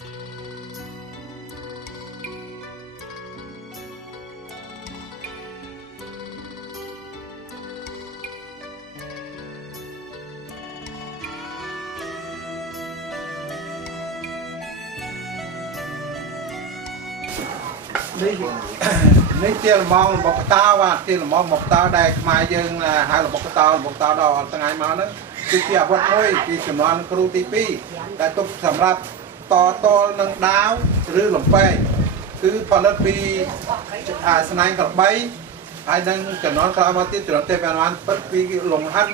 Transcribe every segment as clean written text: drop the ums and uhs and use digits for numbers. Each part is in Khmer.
នេះជាលំងរបស់កតោបាទជាលំងរបស់កតោដែលខ្មែរយើងហៅរបស់កតោដល់ថ្ងៃមកហ្នឹងគឺជាអាវុធមួយពីចំនួនគ្រូទី2ដែលទុកសម្រាប់តតល់នឹងដាវឬលំពេងគឺផលិតពីស្នែងក្របីហើយនឹងចំនួនក្រោយមកទៀតចំនួនទេពបានពិតពីលង្ហិន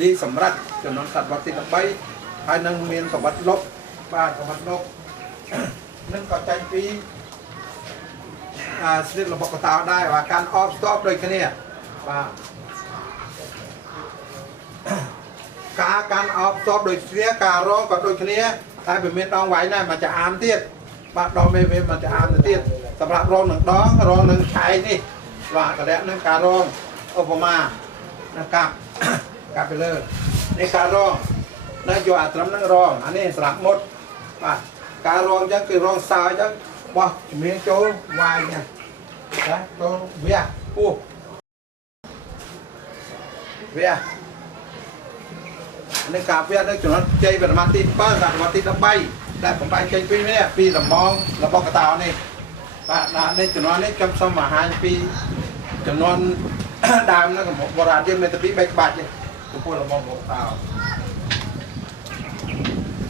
លីសម្រាប់ចំនួនសត្វវត្តទី13ហើយនឹងមានសម្បត្តិលុបបាទសម្បត្តិលុបនឹងក៏ចាញ់ពីស្និតរបស់កតោដែរបាទកាន់អបស្ទប់ដូចគ្នាបាទការកាន់អបស្ទប់ដូចគ្នាការរងក៏ដូចគ្នាតែវាមានដងវាយដែរមកចាអាមទៀតបាទដងមេវាមកចាអាមទៅទៀតសម្រាប់រងនឹងដងរងនឹងឆៃនេះបាទកលៈនឹងការរងឧបមានឹងកាប់ពីលើនេះការរងនៅយកអាត្រឹមនឹងរងអានេះសម្រាប់មុតបាទការរងអញ្ចឹងគឺរងសើអញ្ចឹងបោះជំនាញចូលវាយណាចូលវាពោះវានេះការវានៅចំណុចជ័យវត្តទី7ដល់វត្តទី13ដែលបំបែកចេញពីនេះពីលំងរបស់កតោនេះបាទនេះចំណុចនេះខ្ញុំសូមបង្ហាញពីចំនួនដើមនៅកម្ពុជាបុរាណយើងមានតែពី3ក្បាច់ទេចំពោះលំងរបស់កតោ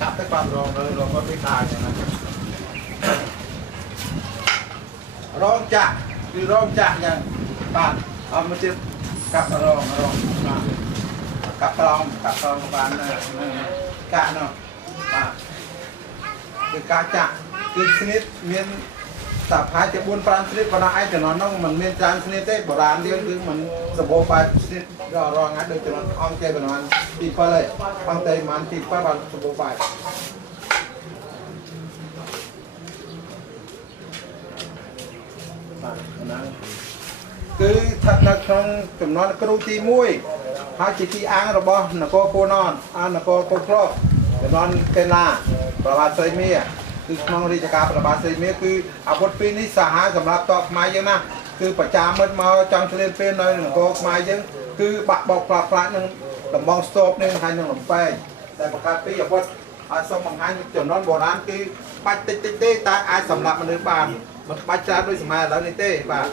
កាប់ទៅបានរងគាត់ពីដើមហ្នឹងរងចាក់គឺរងចាក់យ៉ាងបាទអត់មកទៀតកាប់រងបាទកាប់ក្រងបានកាក់នោះបាទគឺការចាក់គឺស្និតមានតាផាយតែ4 5ស្និតប៉ុណ្ណោះឯងចំណន់នោះมันមានច្រើនស្និតទេបុរាណយើងគឺมันសម្បូរបែបស្និតរងហើយដូចចំណន់អង្គទេប៉ុណ្ណោះទី7ហើយអង្គទេមិនទី7បានសម្បូរបែបគឺស្ថិតនៅក្នុងចំនួនគ្រូទី1ហើយជាទីអាងរបស់នគរពោណននគរពោធិ៍ក្លចំនួនកេឡាប្របាទស្រីមាគឺក្នុងរាជការប្របាទស្រីមាគឺអាវុធពីរនេះសាហាវសម្រាប់តបខ្មែរយើងណាគឺប្រចាំមិត្តមកចង់ឆ្លៀនពេលនៅនគរខ្មែរយើងគឺបាក់បោកផ្លាស់នឹងដំបងស្ទប់នឹងហើយនឹងលំពេងតែបង្កើតពីអាវុធឲ្យសូមបង្ហាញចំនួនបុរាណគឺបាច់តិចទេតែអាចសម្រាប់មនុស្សបានមិនបាច់ច្រើនដូចសម័យឥឡូវនេះទេបាទ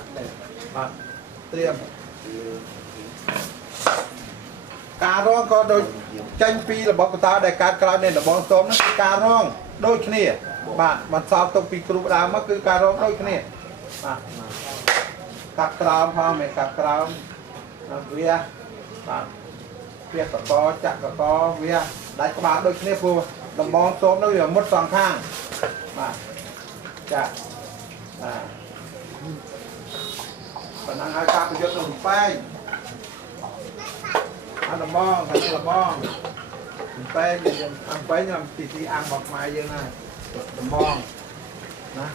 ត្រៀមការរងក៏ដូចចេញពីរបស់កតោដែលកើតក្រោយនៃដំបងស្ទមនោះគឺការរងដូចគ្នាបាទបន្សល់ទុកពីគ្រូដើមមកគឺការរងដូចគ្នាបាទកាត់ក្រោមផងមិនកាត់ក្រោមវាបាទវាកកចាក់កកវាដាច់ក្បាលដូចគ្នាព្រោះដំបងស្ទមនោះវាមុតសងខាងបាទចាក់ប៉ុណ្ណឹងហើយការប្រយុទ្ធនឹងបែងអាលំងហើយលំងបែងយើងអង្គបែងតាមទីអាំងរបស់ខ្មែរយើងណាលំងណា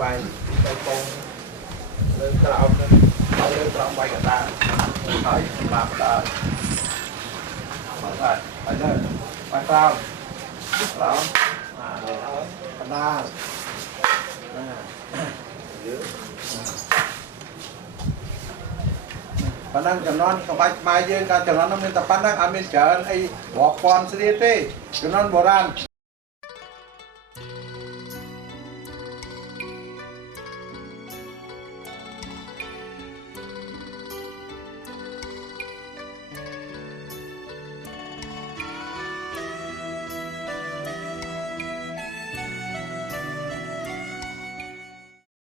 វាយទៅកងលើក្រោមនឹងហើយលើក្រោមវាយកតាហើយសម្រាប់ដល់បាទហើយនៅបាទក្រោមបណ្ដាលប៉ុណ្ណឹងចំនួនក្បាច់ខ្មែរយើងក៏ចំនួននោះមានតែប៉ុណ្ណឹងអត់មានច្រើនអីរាប់ពាន់ស្រៀតទេចំនួនបុរាណ